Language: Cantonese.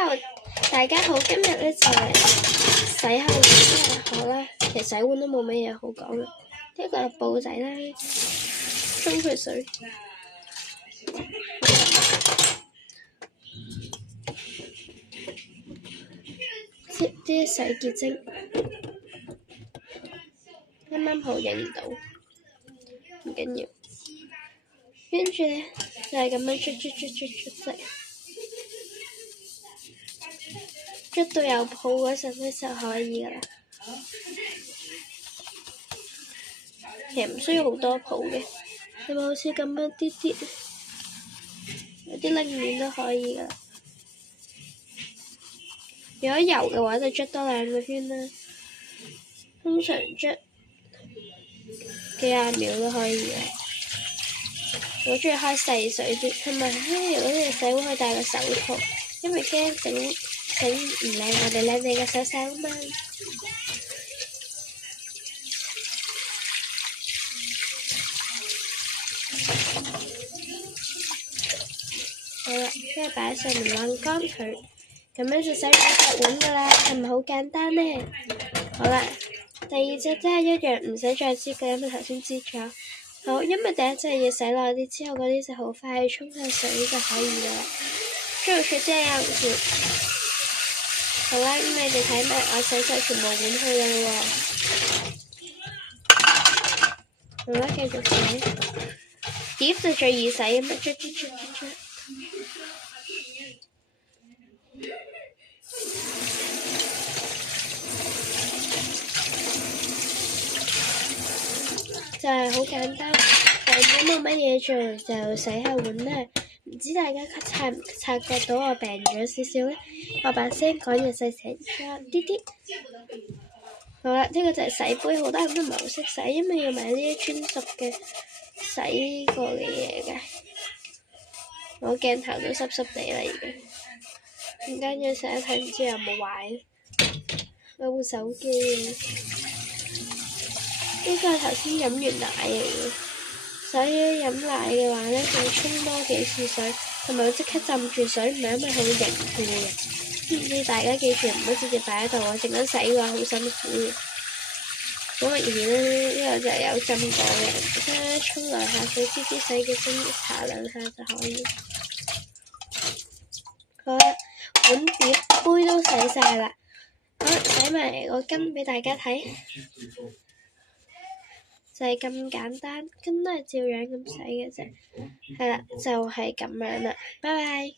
Hello，大家好，今日咧就嚟洗下碗啦。好啦，其實洗碗都冇乜嘢好講啦。呢個係布仔啦，沖佢水。啲洗潔精，啱啱好影到，唔緊要。跟住咧就係咁樣捽，捽到有泡嗰陣咧就可以噶啦。其實唔需要好多泡嘅，你咪好似咁樣啲，有啲拎面都可以噶啦。如果油嘅話就捽多2個圈啦，通常捽幾廿秒都可以嘅。我中意開細水啲，同埋如果你洗碗可以戴個手套，因為驚整唔靚我哋靚嘅手勢啊嘛。好啦，跟住擺喺上面晾乾佢，咁樣就洗咗隻碗噶啦，係咪好簡單呢？好啦，第二隻真係一樣，唔使再擠嘅，因為頭先擠咗。好，因為第一隻要洗耐啲，之後嗰啲就好快沖下水就可以啦。就是這樣子。好啦，咁你哋睇埋我洗晒全部碗去啦喎。好啦，繼續洗。碟就最易洗，咁樣捽。就係好簡單，如果冇乜嘢做就洗下碗啦。唔知大家察覺到我病咗少少咧？我把聲講嘢細聲咗啲。好啦，呢個就係洗杯，好多人都唔係好識洗，因為要買呢啲專屬嘅洗過嘅嘢嘅。我鏡頭都濕濕地啦，已經。唔緊要，洗一睇唔知有冇壞。我部手機呢個係頭先飲完奶嚟嘅，所以飲奶嘅話咧，就要沖多幾次水，同埋要即刻浸住水，唔係因為好凝固嘅。知唔知大家記住唔好直接擺喺度啊？陣間洗嘅話好辛苦嘅。好明顯呢個就係有浸過嘅，即係沖涼下水，支洗潔精搽兩下就可以。好啦，碗碟杯都洗晒啦。好，洗埋個巾俾大家睇，就係咁簡單，巾都係照樣咁洗嘅啫。係啦，就係咁樣啦，拜拜。